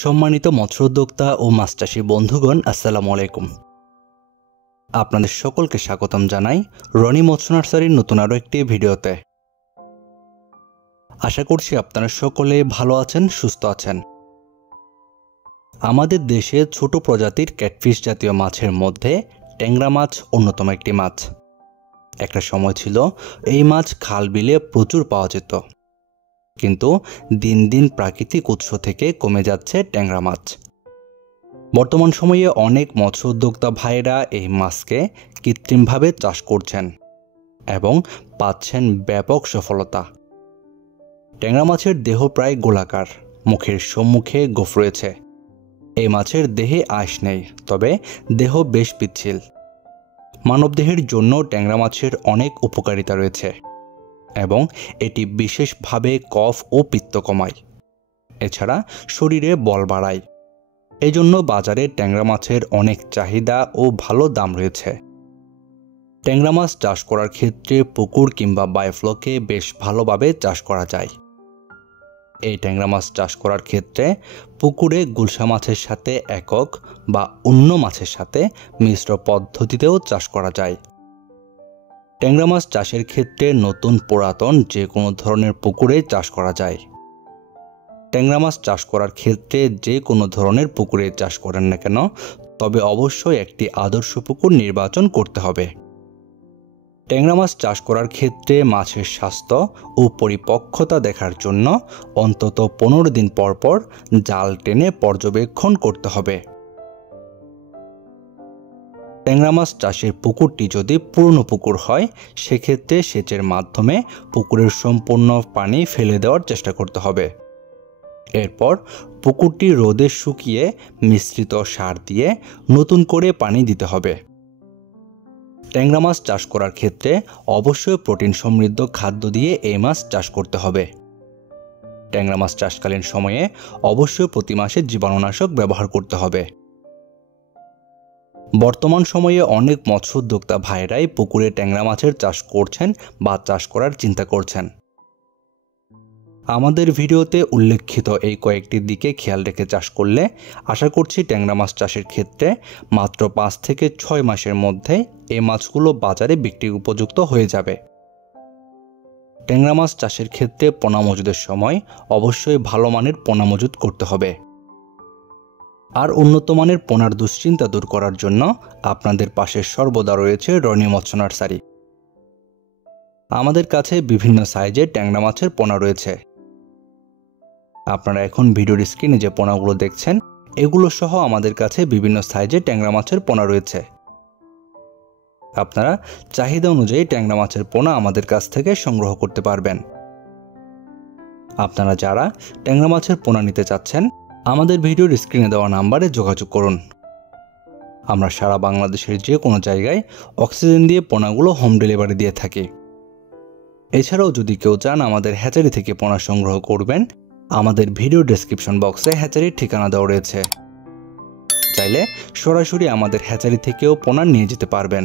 সম্মানিত মৎস্য উদ্যোক্তা ও মাছ চাষী বন্ধুগণ, আসসালামু আলাইকুম। আপনাদের সকলকে স্বাগতম জানাই রনি মৎস্য নার্সারির নতুন আরও একটি ভিডিওতে। আশা করছি আপনারা সকলে ভালো আছেন, সুস্থ আছেন। আমাদের দেশে ছোট প্রজাতির ক্যাটফিশ জাতীয় মাছের মধ্যে ট্যাংরা মাছ অন্যতম একটি মাছ। একটা সময় ছিল এই মাছ খাল বিলে প্রচুর পাওয়া যেত, কিন্তু দিন দিন প্রাকৃতিক উৎস থেকে কমে যাচ্ছে ট্যাংরা মাছ। বর্তমান সময়ে অনেক মৎস্য উদ্যোক্তা ভাইরা এই মাছকে কৃত্রিমভাবে চাষ করছেন এবং পাচ্ছেন ব্যাপক সফলতা। ট্যাংরা মাছের দেহ প্রায় গোলাকার, মুখের সম্মুখে গোঁফ রয়েছে। এই মাছের দেহে আঁশ নেই, তবে দেহ বেশ পিচ্ছিল। মানবদেহের জন্য ট্যাংরা মাছের অনেক উপকারিতা রয়েছে এবং এটি বিশেষভাবে কফ ও পিত্ত কমায়। এছাড়া শরীরে বল বাড়ায়। এজন্য বাজারে ট্যাংরা মাছের অনেক চাহিদা ও ভালো দাম রয়েছে। ট্যাংরা মাছ চাষ করার ক্ষেত্রে পুকুর কিংবা বায়োফ্লোকে বেশ ভালোভাবে চাষ করা যায়। এই ট্যাংরা মাছ চাষ করার ক্ষেত্রে পুকুরে গুলশা মাছের সাথে একক বা অন্য মাছের সাথে মিশ্র পদ্ধতিতেও চাষ করা যায়। ট্যাংরা মাছ চাষের ক্ষেত্রে নতুন পুরাতন যে কোনো ধরনের পুকুরে চাষ করা যায়। ট্যাংরা মাছ চাষ করার ক্ষেত্রে যে কোনো ধরনের পুকুরে চাষ করেন না কেন, তবে অবশ্যই একটি আদর্শ পুকুর নির্বাচন করতে হবে। ট্যাংরা মাছ চাষ করার ক্ষেত্রে মাছের স্বাস্থ্য ও পরিপক্কতা দেখার জন্য অন্তত 15 দিন পর পর জাল টেনে পর্যবেক্ষণ করতে হবে। ট্যাংরা মাছ চাষের পুকুরটি যদি পুরনো পুকুর হয়, সেক্ষেত্রে সেচের মাধ্যমে পুকুরের সম্পূর্ণ পানি ফেলে দেওয়ার চেষ্টা করতে হবে। এরপর পুকুরটি রোদে শুকিয়ে মিশ্রিত সার দিয়ে নতুন করে পানি দিতে হবে। ট্যাংরা মাছ চাষ করার ক্ষেত্রে অবশ্যই প্রোটিন সমৃদ্ধ খাদ্য দিয়ে এই মাছ চাষ করতে হবে। ট্যাংরা মাছ চাষকালীন সময়ে অবশ্যই প্রতি মাসে জীবাণুনাশক ব্যবহার করতে হবে। বর্তমান সময়ে অনেক মৎস্য উদ্যোক্তা ভাইরাই পুকুরে ট্যাংরা মাছের চাষ করছেন বা চাষ করার চিন্তা করছেন। আমাদের ভিডিওতে উল্লেখিত এই কয়েকটি দিকে খেয়াল রেখে চাষ করলে আশা করছি ট্যাংরা মাছ চাষের ক্ষেত্রে মাত্র 5 থেকে 6 মাসের মধ্যে এই মাছগুলো বাজারে বিক্রি উপযুক্ত হয়ে যাবে। ট্যাংরা মাছ চাষের ক্ষেত্রে পোনা মজুদের সময় অবশ্যই ভালো মানের পোনা মজুদ করতে হবে। আর উন্নত মানের পোনার দুশ্চিন্তা দূর করার জন্য আপনাদের পাশে সর্বদা রয়েছে রনি মৎস্য নার্সারি। আমাদের কাছে বিভিন্ন সাইজের ট্যাংরা মাছের পোনা রয়েছে। আপনারা এখন ভিডিওর স্ক্রিনে যে পোনাগুলো দেখছেন, এগুলো সহ আমাদের কাছে বিভিন্ন সাইজের ট্যাংরা মাছের পোনা রয়েছে। আপনারা চাহিদা অনুযায়ী ট্যাংরা মাছের পোনা আমাদের কাছ থেকে সংগ্রহ করতে পারবেন। আপনারা যারা ট্যাংরা মাছের পোনা নিতে চাচ্ছেন, আমাদের ভিডিওর স্ক্রিনে দেওয়া নাম্বারে যোগাযোগ করুন। আমরা সারা বাংলাদেশের যে কোনো জায়গায় অক্সিজেন দিয়ে পোনাগুলো হোম ডেলিভারি দিয়ে থাকি। এছাড়াও যদি কেউ চান আমাদের হ্যাচারি থেকে পোনা সংগ্রহ করবেন, আমাদের ভিডিও ডেসক্রিপশন বক্সে হ্যাচারির ঠিকানা দেওয়া রয়েছে। চাইলে সরাসরি আমাদের হ্যাচারি থেকেও পোনা নিয়ে যেতে পারবেন।